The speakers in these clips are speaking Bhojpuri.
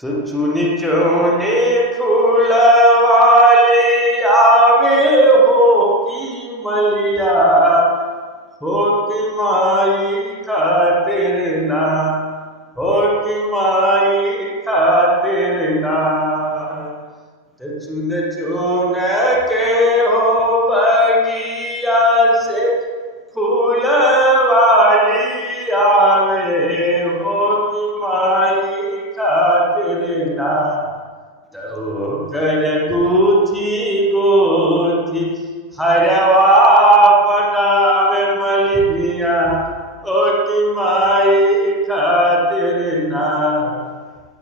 तो चुनी चुनी फूलवाले आवे हो की मलिया हो की माई खातिर ना हो की माई खातिर ना। तो चुन चुन के हो बगिया से फूल वाली आवे हो की माई खातिर ना। तो कर गुथी गोथी हरवा बनावे मलिनिया हो की माई खातिर ना।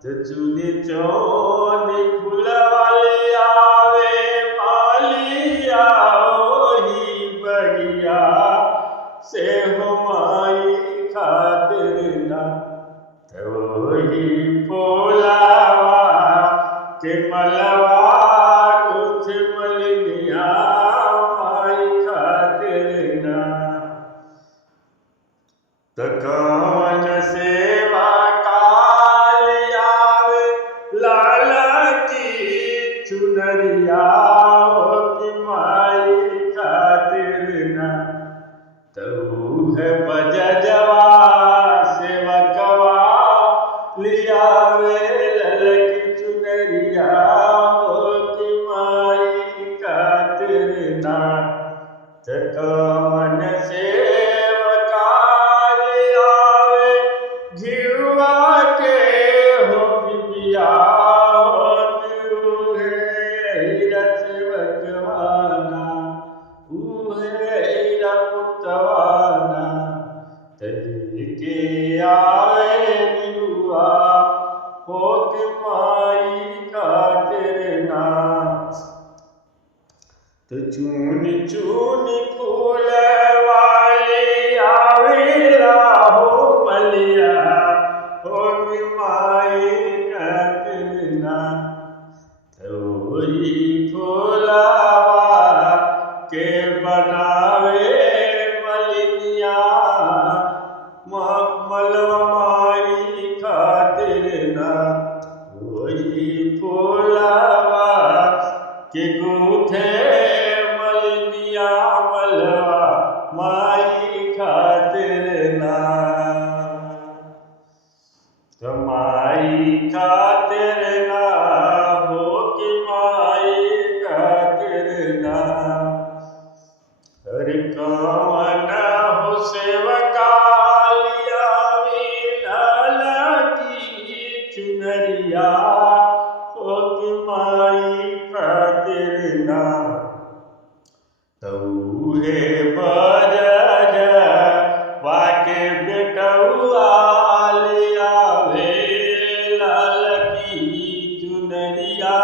तो चुनी चुनी फूलवाले आवे मालिया ओही बगिया से हो माई खातिर ना। तो ही फूलावा के मलवा कुछ मलिनिया माई खातिर ना। तो कौन सेवा काल आवे लाला की चुनरिया हो की माई खातिर ना। तो है बजवा सेवकवा लियावे ललकी चुनरिया हो की माई खातिर ना। तो कौन सेवका लियावे घिउवा के हो बिबिया हो हीरा सेवकवाना हीरा पुतवाना। तली के आवे घिउवा हो की माई खातिर ना। तो चुनी चुनी फूल वाले आवेला हो मलिया हो की माई खातिर ना। तो ही फूलावा के बनावे मलिनिया मलवा माई खातिर ना। वही फूलावा के गूथे मलिनिया मलवा माई खातिर ना। तो माई खातिर ना हो की माई खातिर ना। हर कौन हो सेवका लियावे लाला की चुनरिया हो की माई खातिर ना। तो है बरज वाके बेटौआ लियावे लाल की चुनरिया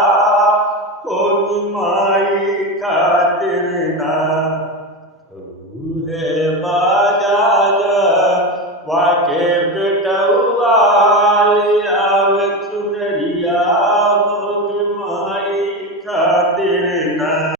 हो की माई खातिर ना। तो है बरज वाके बेटौआ